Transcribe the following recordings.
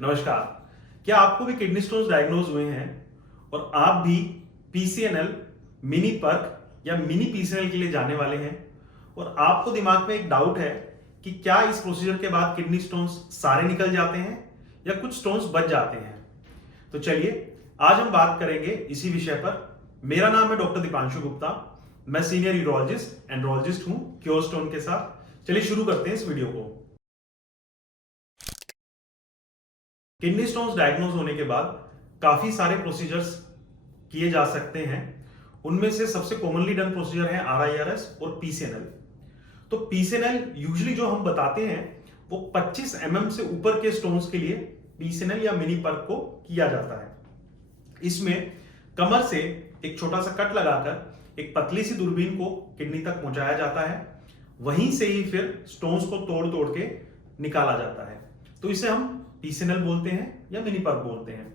नमस्कार। क्या आपको भी किडनी स्टोन्स डायग्नोज हुए हैं और आप भी पीसीएनएल, मिनी पर्क या मिनी पीसीएनएल के लिए जाने वाले हैं और आपको दिमाग में एक डाउट है कि क्या इस प्रोसीजर के बाद किडनी स्टोन्स सारे निकल जाते हैं या कुछ स्टोन्स बच जाते हैं? तो चलिए आज हम बात करेंगे इसी विषय पर। मेरा नाम है डॉक्टर दीपांशु गुप्ता। मैं सीनियर यूरोलॉजिस्ट एंड्रोलॉजिस्ट हूं क्योर स्टोन के साथ। चलिए शुरू करते हैं इस वीडियो को। किडनी स्टोन्स डायग्नोज होने के बाद काफी सारे प्रोसीजर्स किए जा सकते हैं। उनमें से सबसे कॉमनली डन प्रोसीजर है RIRS और पीसीएनएल। तो पीसीएनएल यूजुअली जो हम बताते हैं वो 25 mm से ऊपर के स्टोन्स के लिए पीसीएनएल या मिनी पर्क को किया जाता है। इसमें कमर से एक छोटा सा कट लगाकर एक पतली सी दूरबीन को किडनी तक पहुंचाया जाता है। वहीं से ही फिर स्टोन्स को तोड़ तोड़ के निकाला जाता है। तो इसे हम पीसीएनएल बोलते हैं या मिनी पर्क बोलते हैं।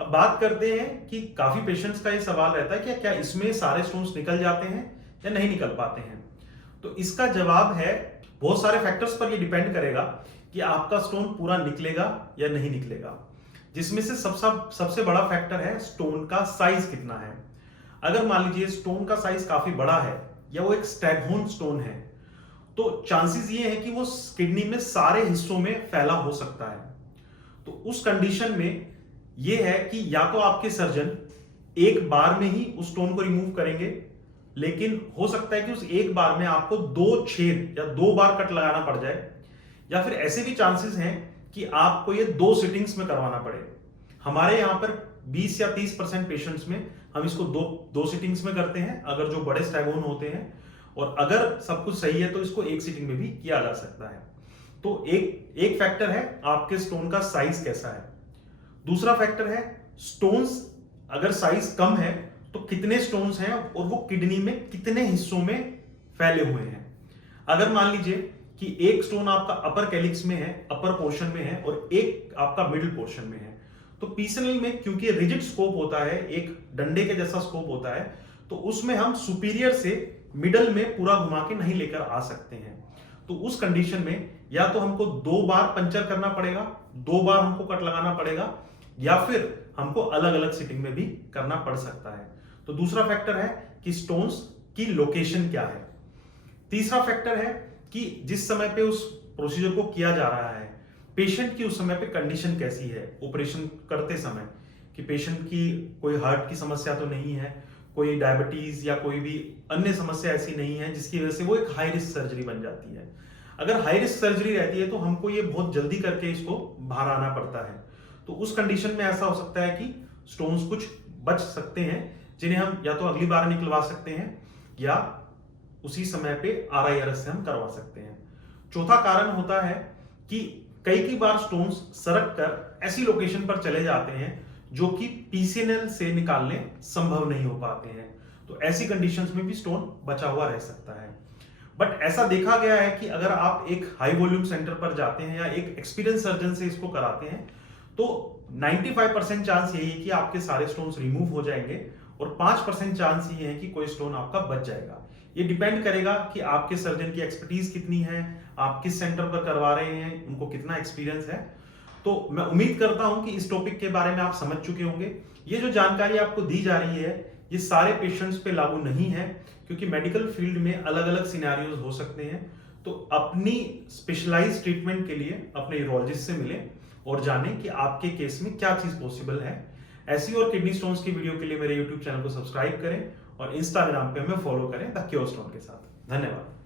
अब बात करते हैं कि काफी पेशेंट्स का ये सवाल रहता है कि क्या इसमें सारे स्टोन्स निकल जाते हैं या नहीं निकल पाते हैं। तो इसका जवाब है बहुत सारे फैक्टर्स पर ये डिपेंड करेगा कि आपका स्टोन पूरा निकलेगा या नहीं निकलेगा। जिसमें से सबसे बड़ा फैक्टर है स्टोन का साइज कितना है। अगर मान लीजिए स्टोन का साइज काफी बड़ा है या वो एक स्टैगहोर्न स्टोन है तो चांसेस ये है कि वो किडनी में सारे हिस्सों में फैला हो सकता है। तो उस कंडीशन में यह है कि या तो आपके सर्जन एक बार में ही उस स्टोन को रिमूव करेंगे, लेकिन हो सकता है कि उस एक बार में आपको 2 छेद या 2 बार कट लगाना पड़ जाए, या फिर ऐसे भी चांसेस हैं कि आपको ये 2 सिटिंग्स में करवाना पड़े। हमारे यहां पर 20 या 30% पेशेंट्स में हम इसको दो सिटिंग्स में करते हैं अगर जो बड़े स्टैगोन होते हैं, और अगर सब कुछ सही है तो इसको एक सिटिंग में भी किया जा सकता है। तो एक फैक्टर है आपके स्टोन का साइज कैसा है। दूसरा फैक्टर है स्टोन्स अगर साइज कम है तो कितने स्टोन्स हैं और वो किडनी में कितने हिस्सों में फैले हुए हैं। अगर मान लीजिए कि एक स्टोन आपका अपर कैलिक्स में है, अपर पोर्शन में है, और एक आपका मिडिल पोर्शन में है, तो पीसीएनएल में क्योंकि रिजिड स्कोप होता है, एक डंडे के जैसा स्कोप होता है, तो उसमें हम सुपीरियर से मिडल में पूरा घुमा के नहीं लेकर आ सकते हैं। तो उस कंडीशन में या तो हमको 2 बार पंचर करना पड़ेगा, 2 बार हमको कट लगाना पड़ेगा, या फिर हमको अलग अलग सिटिंग में भी करना पड़ सकता है। तो दूसरा फैक्टर है कि स्टोन्स की लोकेशन क्या है। तीसरा फैक्टर है कि जिस समय पे उस प्रोसीजर को किया जा रहा है पेशेंट की उस समय पे कंडीशन कैसी है ऑपरेशन करते समय, कि पेशेंट की कोई हार्ट की समस्या तो नहीं है, कोई डायबिटीज या कोई भी अन्य समस्या ऐसी नहीं है जिसकी वजह से वो एक हाई रिस्क सर्जरी बन जाती है। अगर हाई रिस्क सर्जरी रहती है तो हमको ये बहुत जल्दी करके इसको बाहर आना पड़ता है। तो उस कंडीशन में ऐसा हो सकता है कि स्टोन्स कुछ बच सकते हैं जिन्हें हम या तो अगली बार निकलवा सकते हैं या उसी समय पे RIRS से हम करवा सकते हैं। चौथा कारण होता है कि कई बार स्टोन्स सरक कर ऐसी लोकेशन पर चले जाते हैं जो कि पीसीएनएल से निकालने संभव नहीं हो पाते हैं। तो ऐसी कंडीशंस में भी स्टोन बचा हुआ रह सकता है। बट ऐसा देखा गया है कि अगर आप एक हाई वॉल्यूम सेंटर पर जाते हैं या एक एक्सपीरियंस सर्जन से इसको कराते हैं तो 95% चांस यही है कि आपके सारे स्टोन्स रिमूव हो जाएंगे और 5% चांस ये है कि कोई स्टोन आपका बच जाएगा। ये डिपेंड करेगा कि आपके सर्जन की एक्सपर्टीज कितनी है, आप किस सेंटर पर करवा रहे हैं, उनको कितना एक्सपीरियंस है। तो मैं उम्मीद करता हूं कि इस टॉपिक के बारे में आप समझ चुके होंगे। ये जो जानकारी आपको दी जा रही है ये सारे पेशेंट्स पे लागू नहीं है, क्योंकि मेडिकल फील्ड में अलग अलग सिनेरियोज हो सकते हैं। तो अपनी स्पेशलाइज्ड ट्रीटमेंट के लिए अपने यूरोलॉजिस्ट से मिलें और जानें कि आपके केस में क्या चीज पॉसिबल है। ऐसी और किडनी स्टोन्स की वीडियो के लिए मेरे यूट्यूब चैनल को सब्सक्राइब करें और इंस्टाग्राम पे हमें फॉलो करें द क्योर स्टोन के साथ। धन्यवाद।